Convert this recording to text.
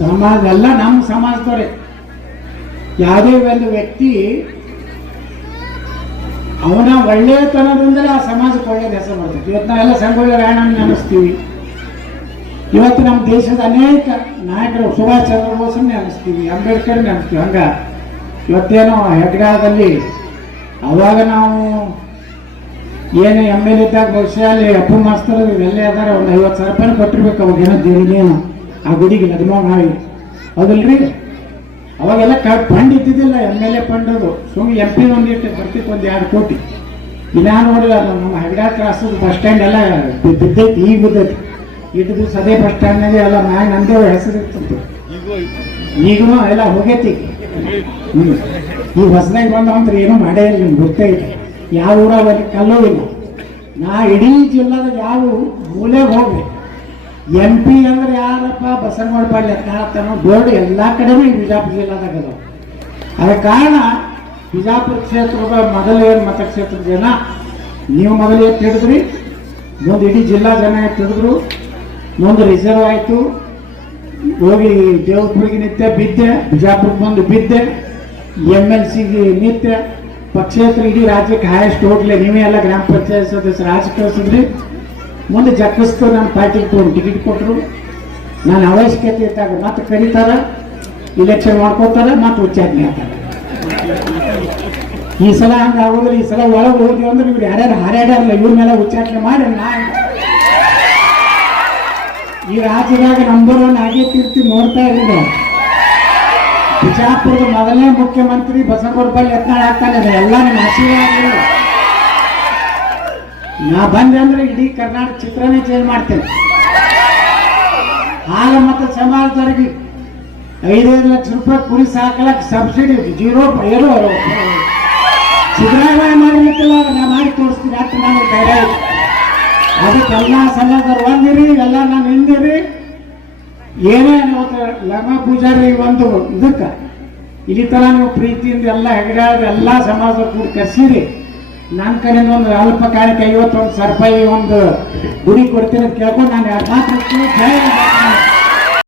ಸಮಾಜ ಎಲ್ಲ ನಮ್ಮ ಸಮಾಜದವ್ರೆ. ಯಾವುದೇ ಒಂದು ವ್ಯಕ್ತಿ ಅವನ ಒಳ್ಳೆಯತನದಿಂದಲೇ ಆ ಸಮಾಜಕ್ಕೆ ಒಳ್ಳೆಯದು ಹೆಸರು ಮಾಡ್ತೀವಿ. ಇವತ್ತು ನಾವೆಲ್ಲ ಸಂಗೊಳ್ಳಿ ರಾಯಣ್ಣನ ನೆನೆಸ್ತೀವಿ. ಇವತ್ತು ನಮ್ಮ ದೇಶದ ಅನೇಕ ನಾಯಕರು, ಸುಭಾಷ್ ಚಂದ್ರ ಬೋಸನ್ನ ನೆನೆಸ್ತೀವಿ, ಅಂಬೇಡ್ಕರ್ ನೆನೆಸ್ತೀವಿ. ಹಂಗ ಇವತ್ತೇನೋ ಹೆಡ್ಗಾಲದಲ್ಲಿ ಅವಾಗ ನಾವು ಏನು ML ಇದ್ದಾಗ ಬಹುಶಃ ಅಲ್ಲಿ ಅಪ್ಪು ಮಾಸ್ತರ್ ಇವೆಲ್ಲ ಅದಾರ ಒಂದು 50,000 ರೂಪಾಯಿ ಕೊಟ್ಟಿರ್ಬೇಕು ಅವಾಗೇನೋ ದೇಣಿಗೇನು ಆ ಗುಡಿಗೆ ಲಗ್ನವಾಗಿ ನಾವಿ ಹೌದಲ್ರಿ. ಅವಾಗೆಲ್ಲ ಫಂಡ್ ಇದ್ದಿದ್ದಿಲ್ಲ, MLA ಫಂಡ್ ಅದು ಸುಮ್ಮನೆ MP ಒಂದಿಟ್ಟು ಬರ್ತಿತ್ತು, 1-2 ಕೋಟಿ. ಇನ್ನ ನೋಡಿಲ್ಲ ನಮ್ಮ ಹೆಗ್ಡಾ ಕ್ರಾಸ್ ಬಸ್ ಸ್ಟ್ಯಾಂಡ್ ಎಲ್ಲ ಬಿದ್ದೈತಿ, ಈಗ ಬಿದ್ದೈತಿ. ಇಟ್ಟು ದಿವಸ ಅದೇ ಬಸ್ ಸ್ಟ್ಯಾಂಡ್ನಾಗೆ ಎಲ್ಲ ಮ್ಯಾಗ ನಂದೇ ಹೆಸರು ಇರ್ತಿತ್ತು. ಈಗಲೂ ಎಲ್ಲ ಹೋಗೈತಿ. ಈಗ ಹೊಸದಾಗಿ ಬಂದವಂದ್ರೆ ಏನೂ ಮಾಡೇ ಇಲ್ಲ, ನಿಮ್ಗೆ ಗೊತ್ತೈತಿ. ಯಾವ ಊರಾಗ ಕಲ್ಲೂ ಇಲ್ಲ. ನಾ ಇಡೀ ಜಿಲ್ಲಾದ ಯಾವ ಮೂಲೆಗೆ ಹೋಗ್ಲಿ MP ಅಂದ್ರೆ ಯಾರಪ್ಪ ಬಸವನಗೌಡ ಪಾಟೀಲ್ ಯತ್ನಾಳ್ ಬೋರ್ಡ್ ಎಲ್ಲ ಕಡೆನೂ ಈ ಬಿಜಾಪುರ ಜಿಲ್ಲಾದಾಗ ಅದಾವ. ಅದರ ಕಾರಣ ಬಿಜಾಪುರ ಕ್ಷೇತ್ರದ ಮೊದಲೇನು ಮತಕ್ಷೇತ್ರದ ಜನ ನೀವು ಮೊದಲೇ ತಿಳಿದ್ರಿ, ಮುಂದೆ ಇಡೀ ಜಿಲ್ಲಾ ಜನ ತಿಳಿದ್ರು, ಮುಂದೆ ರಿಸರ್ವ್ ಆಯಿತು. ಹೋಗಿ ದೇವಪುರಿಗೆ ನಿತ್ಯ ಬಿದ್ದೆ, ಬಿಜಾಪುರಕ್ಕೆ ಬಂದು ಬಿದ್ದೆ, MLCಗೆ ನಿತ್ಯ ಪಕ್ಷೇತರ ಇಡೀ ರಾಜ್ಯಕ್ಕೆ ಹೈಯೆಸ್ಟ್ ಹೋಗ್ಲಿ. ನೀವೇ ಎಲ್ಲ ಗ್ರಾಮ ಪಂಚಾಯತ್ ಸದಸ್ಯರು ರಾಜ ಕಳಿಸಿದ್ರಿ. ಮುಂದೆ ಜಗ್ಗಿಸ್ತು ನನ್ನ ಪಾರ್ಟಿಗೆ ತೊಗೊಂಡು ಟಿಕೆಟ್ ಕೊಟ್ಟರು. ನಾನು ಅವಶ್ಯಕತೆ ಇದ್ದಾಗ ಮತ್ತೆ ಕರೀತಾರ, ಇಲೆಕ್ಷನ್ ಮಾಡ್ಕೋತಾರ, ಮತ್ತೆ ಉಚ್ಚಾಟನೆ ಆಗ್ತಾರೆ. ಈ ಸಲ ಹಂಗೆ ಆಗೋದಿಲ್ಲ. ಈ ಸಲ ಒಳಗೆ ಹೋಗಿ ಅಂದ್ರೆ ಇವ್ರು ಯಾರ್ಯಾರು ಹಾರ್ಯಾಡಲ್ಲ ಇವ್ರ ಮೇಲೆ ಉಚ್ಚಾಟನೆ ಮಾಡಿ ಈ ರಾಜ್ಯದಾಗ ನಂಬರ್ 1 ಆಗೈತಿ ನೋಡ್ತಾ ಇದ್ದೀವಿ. ಬಿಜಾಪುರದ ಮೊದಲನೇ ಮುಖ್ಯಮಂತ್ರಿ ಬಸವನಗೌಡ ಪಾಟೀಲ್ ಯತ್ನಾಳ್ ಆಗ್ತಾನೆ. ಎಲ್ಲ ನಿಮ್ಮ ಆಶೀರ್ವಾದ. ನಾ ಬಂದೆ ಅಂದ್ರೆ ಇಡೀ ಕರ್ನಾಟಕ ಚಿತ್ರನೇ ಚೇಂಜ್ ಮಾಡ್ತೇನೆ. ಹಾಲ ಮತ್ತು ಸಮಾಜದವರಿಗೆ 5 ಲಕ್ಷ ರೂಪಾಯಿ ಕುರಿ ಸಾಕಲಕ್ಕೆ ಸಬ್ಸಿಡಿ 0 ಏನೋ ಸಿದ್ದರಾಮಯ್ಯ ಮಾಡಲಿಕ್ಕಿಲ್ಲ, ನಾ ಮಾಡಿ ತೋರಿಸ್ತೀನಿ ಅಂತ ನಾನು ಧೈರ್ಯ ಇದೆ. ಅದಕ್ಕೆಲ್ಲ ಸಮಾಜದವ್ರು ಒಂದಿರಿ, ಎಲ್ಲ ನಾನು ಹಿಂದಿರಿ. ಏನೇ ಲಮ ಪೂಜಾರಿ ಒಂದು ಇದಕ್ಕೆ ಇಲ್ಲಿ ತರ ನೀವು ಪ್ರೀತಿಯಿಂದ ಎಲ್ಲ ಹೆಗಡಾದ ಎಲ್ಲ ಸಮಾಜದ ಕೂಡ ಕರ್ಸಿರಿ. ನನ್ನ ಕಡೆಯಿಂದ ಒಂದು ಅಲ್ಪ ಕಾಣಿಕೆ 51,000 ರೂಪಾಯಿ ಒಂದು ಗುಡಿ ಕೊಡ್ತೀನಿ ಅಂತ ಕೇಳ್ಕೊಂಡು ನಾನು 2 ಮಾತು